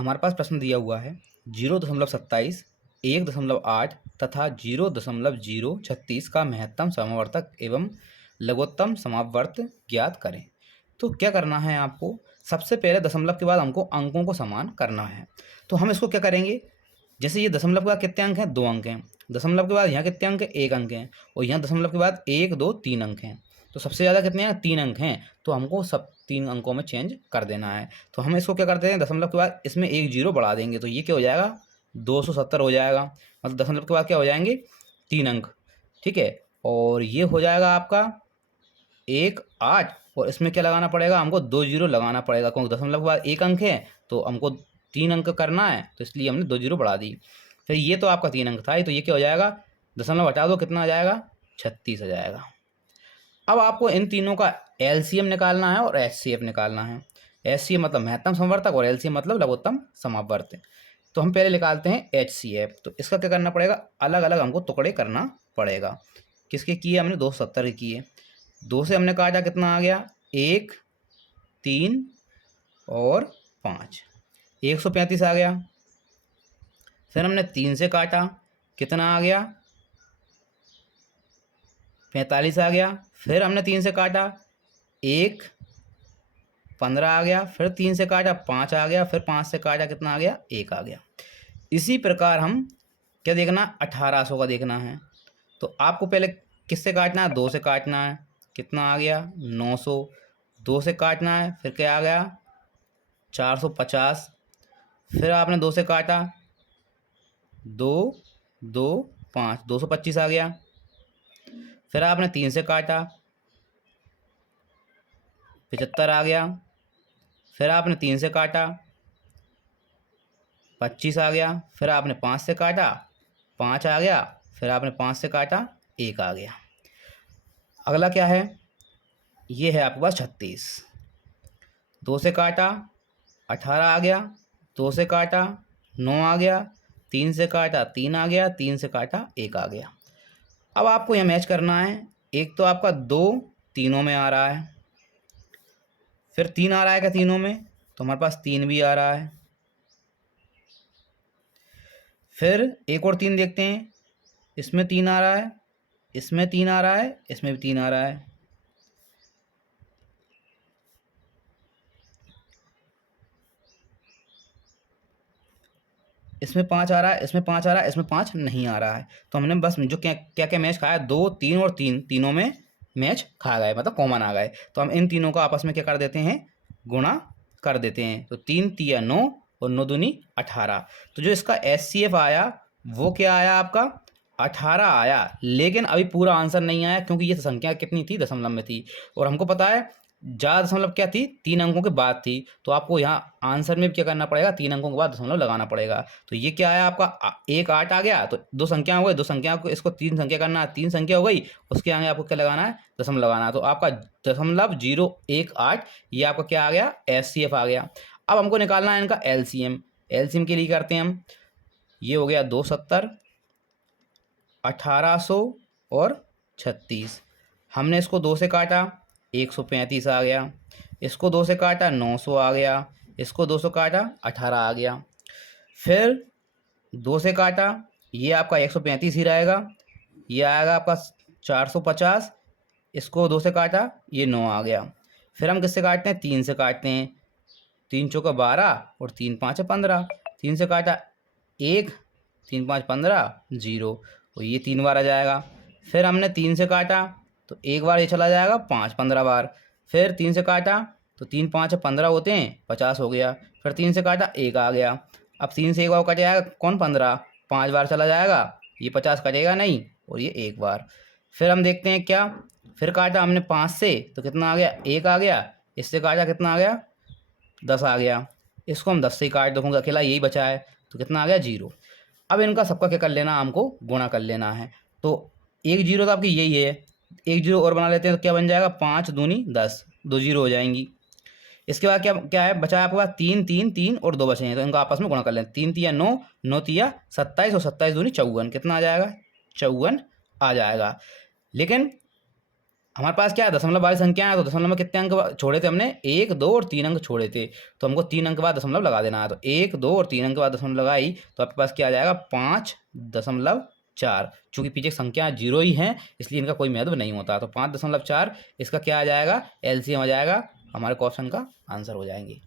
हमारे पास प्रश्न दिया हुआ है 0.27, 1.8 तथा 0.036 का महत्तम समावर्तक एवं लघुत्तम समावर्त ज्ञात करें। तो क्या करना है आपको, सबसे पहले दशमलव के बाद हमको अंकों को समान करना है। तो हम इसको क्या करेंगे, जैसे ये दशमलव के बाद कितने अंक हैं, 2 अंक हैं। दशमलव के बाद यहाँ कितने अंक हैं, 1 अंक हैं। और यहाँ दशमलव के बाद 1, 2, 3 अंक हैं। तो सबसे ज़्यादा कितने हैं, 3 अंक हैं। तो हमको सब 3 अंकों में चेंज कर देना है। तो हम इसको क्या करते हैं, दशमलव के बाद इसमें 1 जीरो बढ़ा देंगे। तो ये क्या हो जाएगा, 270 हो जाएगा। मतलब दशमलव के बाद क्या हो जाएंगे, 3 अंक। ठीक है, और ये हो जाएगा आपका 1, 8। और इसमें क्या लगाना पड़ेगा, हमको 2 जीरो लगाना पड़ेगा, क्योंकि दशमलव के बाद 1 अंक है तो हमको 3 अंक करना है, तो इसलिए हमने 2 जीरो बढ़ा दी। फिर ये तो आपका 3 अंक था, तो ये क्या हो जाएगा, दशमलव हटा दो, कितना आ जाएगा, 36 आ जाएगा। अब आपको इन तीनों का एलसीएम निकालना है और एचसीएफ निकालना है। एचसीएफ मतलब महत्तम समवर्तक और एलसीएम मतलब लघुत्तम समावर्त। तो हम पहले निकालते हैं एचसीएफ। तो इसका क्या करना पड़ेगा, अलग अलग हमको टुकड़े करना पड़ेगा। किसके किए, हमने 270 के किए। 2 से हमने काटा, कितना आ गया, 1, 3 और 5, 135 आ गया। फिर हमने 3 से काटा, कितना आ गया, 45 आ गया। फिर हमने 3 से काटा, 1, 15 आ गया। फिर 3 से काटा, 5 आ गया। फिर 5 से काटा, कितना आ गया, 1 आ गया। इसी प्रकार हम क्या देखना, 1800 का देखना है। तो आपको पहले किससे काटना है, 2 से काटना है, कितना आ गया, 900। 2 से काटना है, फिर क्या आ गया, 450। फिर आपने 2 से काटा, 2, 2, 5, 225 आ गया। फिर आपने 3 से काटा, 75 आ गया। फिर आपने 3 से काटा, 25 आ गया। फिर आपने 5 से काटा, 5 आ गया। फिर आपने 5 से काटा, 1 आ गया। अगला क्या है, ये है आपके पास 36। 2 से काटा, 18 आ गया। 2 से काटा, 9 आ गया। 3 से काटा, 3 आ गया। 3 से काटा, 1 आ गया। अब आपको यह मैच करना है। एक तो आपका 2 तीनों में आ रहा है, फिर 3 आ रहा है क्या तीनों में, तो हमारे पास 3 भी आ रहा है। फिर एक और 3 देखते हैं, इसमें 3 आ रहा है, इसमें 3 आ रहा है, इसमें भी 3 आ रहा है। इसमें 5 आ रहा है, इसमें 5 आ रहा है, इसमें 5 नहीं आ रहा है। तो हमने बस जो क्या क्या क्या मैच खाया, 2, 3 और 3, तीनों में मैच खा गए, मतलब कॉमन आ गए। तो हम इन तीनों का आपस में क्या कर देते हैं, गुणा कर देते हैं। तो 3 तिया 9 और 9 दूनी 18। तो जो इसका एचसीएफ आया वो क्या आया आपका, 18 आया। लेकिन अभी पूरा आंसर नहीं आया, क्योंकि ये संख्या कितनी थी, दशमलव में थी। और हमको पता है ज़्यादा दशमलव क्या थी, 3 अंकों के बाद थी। तो आपको यहाँ आंसर में भी क्या करना पड़ेगा, 3 अंकों के बाद दशमलव लगाना पड़ेगा। तो ये क्या आया आपका, 1, 8 आ गया। तो 2 संख्या हो गई, 2 संख्या को इसको 3 संख्या करना है, 3 संख्या हो गई। उसके आगे आपको क्या लगाना है, दशमलव लगाना है। तो आपका 0.018 ये आपका क्या आ गया, एचसीएफ आ गया। अब हमको निकालना है इनका एलसीएम। एलसीएम के लिए करते हैं हम, ये हो गया 270, 1800 और 36। हमने इसको 2 से काटा, 135 आ गया। इसको 2 से काटा, 900 आ गया। इसको 2 से काटा, 18 आ गया। फिर 2 से काटा, ये आपका 135 ही रहेगा। ये आएगा आपका 450। इसको 2 से काटा, ये 9 आ गया। फिर हम किससे काटते हैं, 3 से काटते हैं। 3 चौका 12 और 3 5 15। 3 से काटा, 1, 3 5 15, 0। और ये 3 बार आ जाएगा। फिर हमने 3 से काटा, तो 1 बार ये चला जाएगा, 5 15 बार। फिर 3 से काटा, तो 3 5 15 होते हैं, 50 हो गया। फिर 3 से काटा, 1 आ गया। अब 3 से 1 बार कट जाएगा, कौन 15, 5 बार चला जाएगा, ये 50 कटेगा नहीं, और ये 1 बार। फिर हम देखते हैं क्या, फिर काटा हमने 5 से, तो कितना आ गया, 1 आ गया। इससे काटा, कितना आ गया, 10 आ गया। इसको हम 10 से ही काट दूँगा, अकेला यही बचा है, तो कितना आ गया, 0। अब इनका सबका क्या कर लेना, हमको गुणा कर लेना है। तो 1 जीरो तो आपकी यही है, 1 जीरो और बना लेते हैं, तो क्या बन जाएगा, 5 दूनी 10, 2 जीरो हो जाएंगी। इसके बाद क्या क्या है, बचा है आपके पास 3 3 3 और 2 बचे हैं, तो इनका आपस में गुणा कर लें। 3 तिया 9, 9 तिया 27 और 27 दूनी 54, कितना आ जाएगा, 54 आ जाएगा। लेकिन हमारे पास क्या है, दशमलव वाली संख्या है, तो दशमलव में कितने अंक छोड़े थे हमने, 1 2 और 3 अंक छोड़े थे, तो हमको 3 अंक के बाद दशमलव लगा देना है। तो 1 2 और 3 अंक के बाद दशमलव लगाई तो आपके पास क्या आ जाएगा, 5.4। चूंकि पीछे संख्या 0 ही है इसलिए इनका कोई महत्व नहीं होता। तो 5.4 इसका क्या आ जाएगा, एलसीएम आ जाएगा, हमारे क्वेश्चन का आंसर हो जाएंगे।